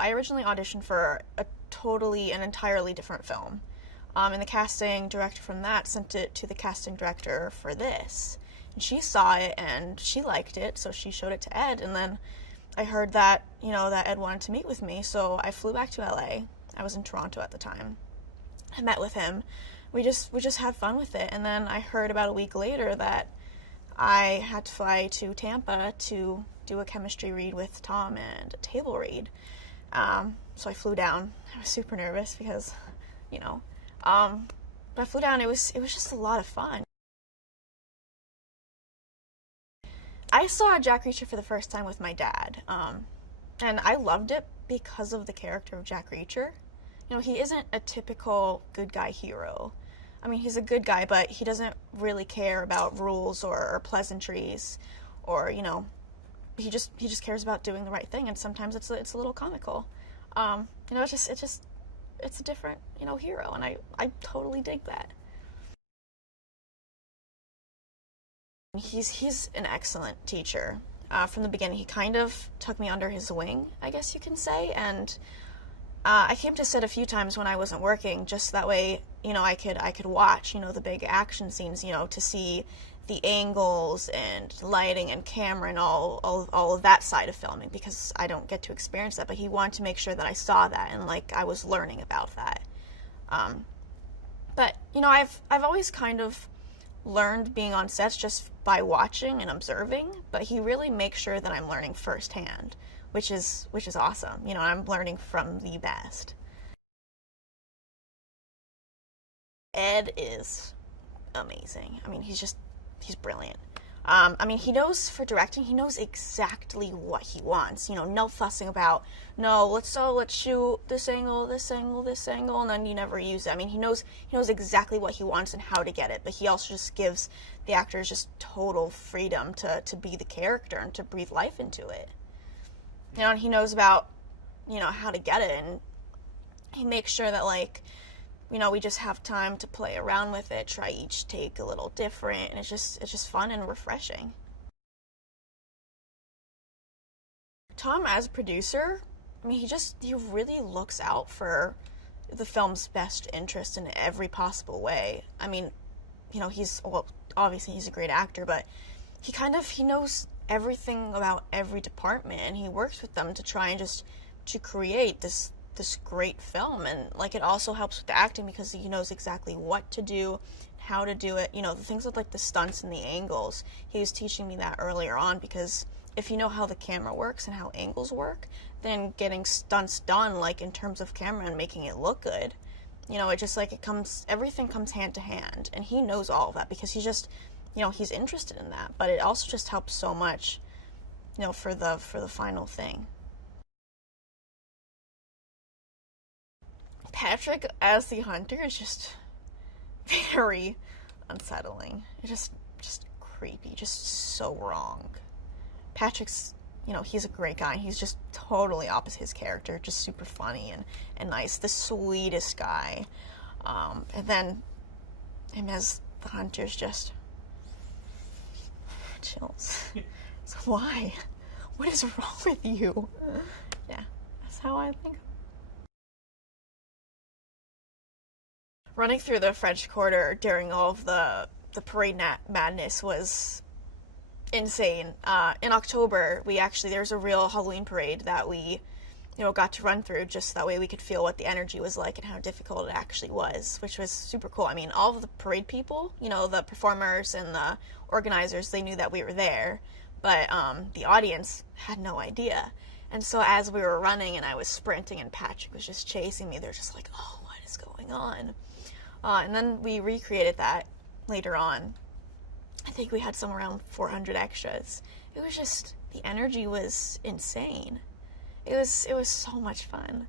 I originally auditioned for a totally and entirely different film. And the casting director from that sent it to the casting director for this. And she saw it and she liked it, so she showed it to Ed. And then I heard that, that Ed wanted to meet with me, so I flew back to LA. I was in Toronto at the time. I met with him. We just had fun with it. And then I heard about a week later that I had to fly to Tampa to do a chemistry read with Tom and a table read. So I flew down. I was super nervous because, but I flew down. It was just a lot of fun. I saw Jack Reacher for the first time with my dad, and I loved it because of the character of Jack Reacher. He isn't a typical good guy hero. I mean, he's a good guy, but he doesn't really care about rules or pleasantries, or he just cares about doing the right thing, and sometimes it's a little comical. It's a different hero, and I totally dig that. He's an excellent teacher. From the beginning, he kind of took me under his wing, I guess you can say, and I came to set a few times when I wasn't working, just that way, I could watch, the big action scenes, to see the angles and lighting and camera and all of that side of filming, because I don't get to experience that, but he wanted to make sure that I saw that and I was learning about that. But I've always kind of learned being on sets just by watching and observing, but he really makes sure that I'm learning firsthand, which is awesome. I'm learning from the best. Ed is amazing. I mean, he's brilliant. He knows, for directing, he knows exactly what he wants. No fussing about, no, let's shoot this angle, and then you never use it. I mean, he knows exactly what he wants and how to get it, but he also just gives the actors just total freedom to be the character and to breathe life into it. And he knows about, how to get it, and he makes sure that, we just have time to play around with it, try each take a little different, and it's just fun and refreshing. Tom, as producer, he really looks out for the film's best interest in every possible way. Obviously he's a great actor, but he knows everything about every department, and he works with them to try and to create this great film. And it also helps with the acting because he knows exactly what to do, how to do it, the things with the stunts and the angles. He was teaching me that earlier on, because if you know how the camera works and how angles work, then getting stunts done in terms of camera and making it look good, everything comes hand to hand, and he knows all of that because he's interested in that. But it also just helps so much, for the final thing. Patrick as the hunter is just very unsettling. It's just creepy, just so wrong. Patrick's, he's a great guy. He's just totally opposite his character, just super funny and nice, the sweetest guy. And then him as the hunter's just chills. So why? What is wrong with you? Yeah, that's how I think. Running through the French Quarter during all of the parade madness was insane. In October, there's a real Halloween parade that we, got to run through, just that way we could feel what the energy was like and how difficult it actually was, which was super cool. All of the parade people, the performers and the organizers, they knew that we were there, but the audience had no idea. And so as we were running and I was sprinting and Patrick was just chasing me, they're just like, oh, what is going on? And then we recreated that later on. I think we had somewhere around 400 extras. It was just, the energy was insane. It was so much fun.